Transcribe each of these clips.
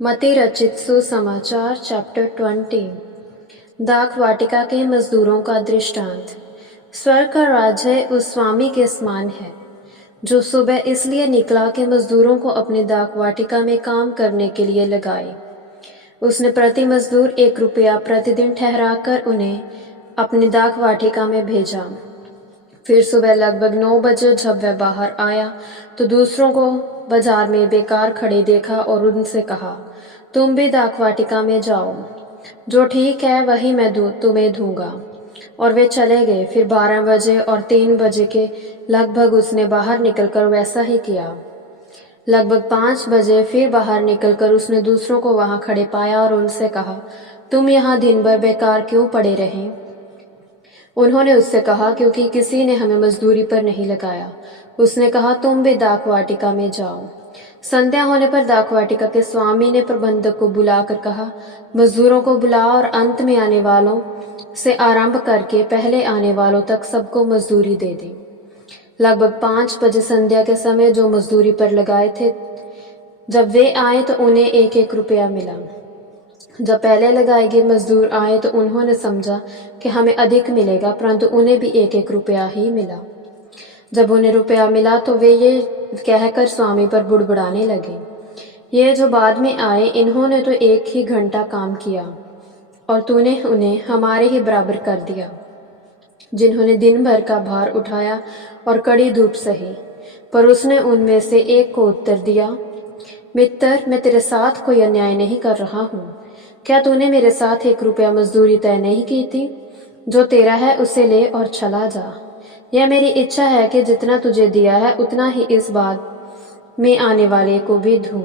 मती रचित सुसमाचार चैप्टर 20। दाख वाटिका के मजदूरों का दृष्टांत। स्वर्ग का राज्य उस स्वामी के समान है जो सुबह इसलिए निकला कि मजदूरों को अपनी दाख वाटिका में काम करने के लिए लगाए। उसने प्रति मजदूर 1 रुपया प्रतिदिन ठहराकर उन्हें अपनी दाख वाटिका में भेजा। फिर सुबह लगभग 9 बजे जब वह बाहर आया तो दूसरों को बाजार में बेकार खड़े देखा और उनसे कहा, तुम भी दाख वाटिका में जाओ, जो ठीक है वही मैं तुम्हें दूंगा। और वे चले गए। फिर 12 बजे और 3 बजे के लगभग उसने बाहर निकलकर वैसा ही किया। लगभग 5 बजे फिर बाहर निकलकर उसने दूसरों को वहां खड़े पाया और उनसे कहा, तुम यहाँ दिन भर बेकार क्यों पड़े रहे? उन्होंने उससे कहा, क्योंकि किसी ने हमें मजदूरी पर नहीं लगाया। उसने कहा, तुम भी दाख वाटिका में जाओ। संध्या होने पर दाख वाटिका के स्वामी ने प्रबंधक को बुलाकर कहा, मजदूरों को बुलाओ और अंत में आने वालों से आरंभ करके पहले आने वालों तक सबको मजदूरी दे दें। लगभग 5 बजे संध्या के समय जो मजदूरी पर लगाए थे, जब वे आए तो उन्हें 1-1 रुपया मिला। जब पहले लगाए गए मजदूर आए तो उन्होंने समझा कि हमें अधिक मिलेगा, परंतु उन्हें भी 1-1 रुपया ही मिला। जब उन्हें रुपया मिला तो वे ये कहकर स्वामी पर बुड़बुड़ाने लगे, ये जो बाद में आए इन्होंने तो 1 ही घंटा काम किया और तूने उन्हें हमारे ही बराबर कर दिया, जिन्होंने दिन भर का भार उठाया और कड़ी धूप सही। पर उसने उनमें से एक को उत्तर दिया, मित्र, मैं तेरे साथ कोई अन्याय नहीं कर रहा हूँ। क्या तूने मेरे साथ 1 रुपया मजदूरी तय नहीं की थी? जो तेरा है उसे ले और चला जा। यह मेरी इच्छा है कि जितना तुझे दिया है उतना ही इस बाद में आने वाले को भी दूं।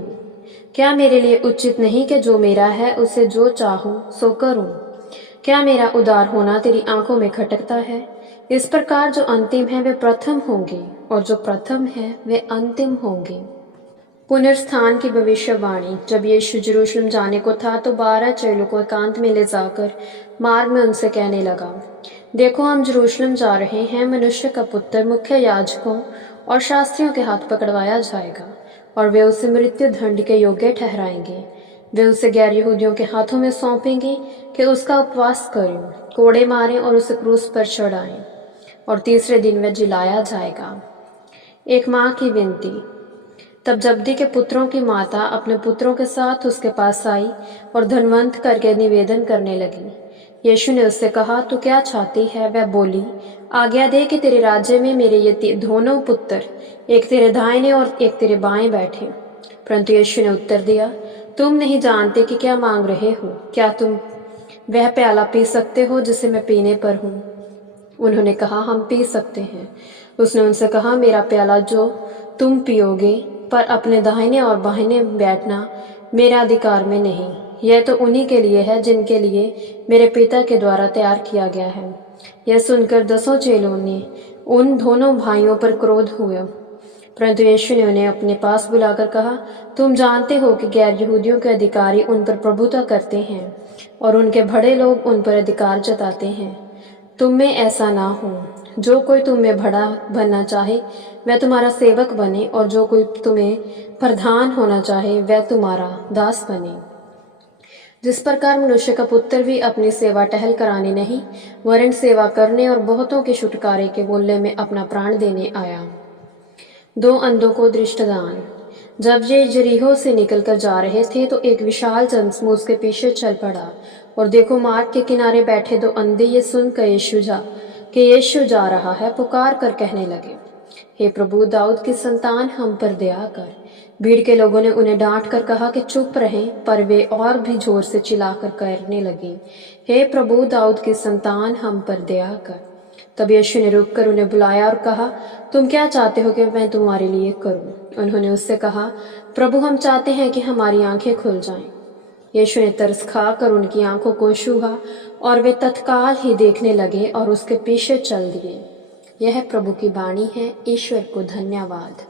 क्या मेरे लिए उचित नहीं कि जो मेरा है उसे जो चाहूं सो करूं? क्या मेरा उदार होना तेरी आंखों में खटकता है? इस प्रकार जो अंतिम है वे प्रथम होंगे और जो प्रथम है वे अंतिम होंगे। पुनर्स्थान की भविष्यवाणी। जब यीशु यरूशलेम जाने को था तो 12 चेलों को एकांत में ले जाकर मार्ग में उनसे कहने लगा, देखो हम यरूशलेम जा रहे हैं। मनुष्य का पुत्र मुख्य याजकों और शास्त्रियों के हाथ पकड़वाया जाएगा और वे उसे मृत्यु दंड के योग्य ठहराएंगे। वे उसे गैर यहूदियों के हाथों में सौंपेंगे कि उसका उपवास करें, कोड़े मारें और उसे क्रूस पर चढ़ाएं, और तीसरे दिन वह जिलाया जाएगा। एक माँ की विनती। तब जब्दी के पुत्रों की माता अपने पुत्रों के साथ उसके पास आई और धनवंत करके निवेदन करने लगी। यीशु ने उससे कहा, तू क्या चाहती है? वह बोली, आज्ञा दे कि तेरे राज्य में मेरे ये दोनों पुत्र, एक तेरे दाहिने और एक तेरे बाएं बैठे। परंतु यीशु ने उत्तर दिया, तुम नहीं जानते कि क्या मांग रहे हो। क्या तुम वह प्याला पी सकते हो जिसे मैं पीने पर हूँ? उन्होंने कहा, हम पी सकते हैं। उसने उनसे कहा, मेरा प्याला जो तुम पियोगे, पर अपने दाहिने और बाहिने बैठना मेरे अधिकार में नहीं। यह तो उन्हीं के लिए है जिनके लिए मेरे पिता के द्वारा तैयार किया गया है। यह सुनकर 10 चेलों ने उन दोनों भाइयों पर क्रोध हुए। परंतु यीशु ने उन्हें अपने पास बुलाकर कहा, तुम जानते हो कि गैर यहूदियों के अधिकारी उन पर प्रभुता करते हैं और उनके बड़े लोग उन पर अधिकार जताते हैं। तुम में ऐसा ना हो। जो कोई तुम में बड़ा बनना चाहे वह तुम्हारा सेवक बने, और जो कोई तुम्हें प्रधान होना चाहे वह तुम्हारा दास बने। जिस प्रकार मनुष्य का पुत्र भी अपनी सेवा टहल कराने नहीं, वरन सेवा करने और बहुतों के छुटकारे के मूल्य में अपना प्राण देने आया। 2 अंधों को दृष्टदान। जब ये यरीहो से निकलकर जा रहे थे तो एक विशाल जनसमूह उसके पीछे चल पड़ा, और देखो मार्ग के किनारे बैठे 2 अंधे ये सुनकर यीशु जा रहा है पुकार कर कहने लगे, हे प्रभु, दाऊद की संतान हम पर दया कर। भीड़ के लोगों ने उन्हें डांट कर कहा कि चुप रहें, पर वे और भी जोर से चिल्लाकर कहने लगे, हे प्रभु, दाऊद की संतान हम पर दया कर। तब यीशु ने रुककर उन्हें बुलाया और कहा, तुम क्या चाहते हो कि मैं तुम्हारे लिए करूं? उन्होंने उससे कहा, प्रभु, हम चाहते हैं कि हमारी आंखें खुल जाएं। यीशु ने तरस खाकर उनकी आंखों को छुआ और वे तत्काल ही देखने लगे और उसके पीछे चल दिए। यह प्रभु की वाणी है। ईश्वर को धन्यवाद।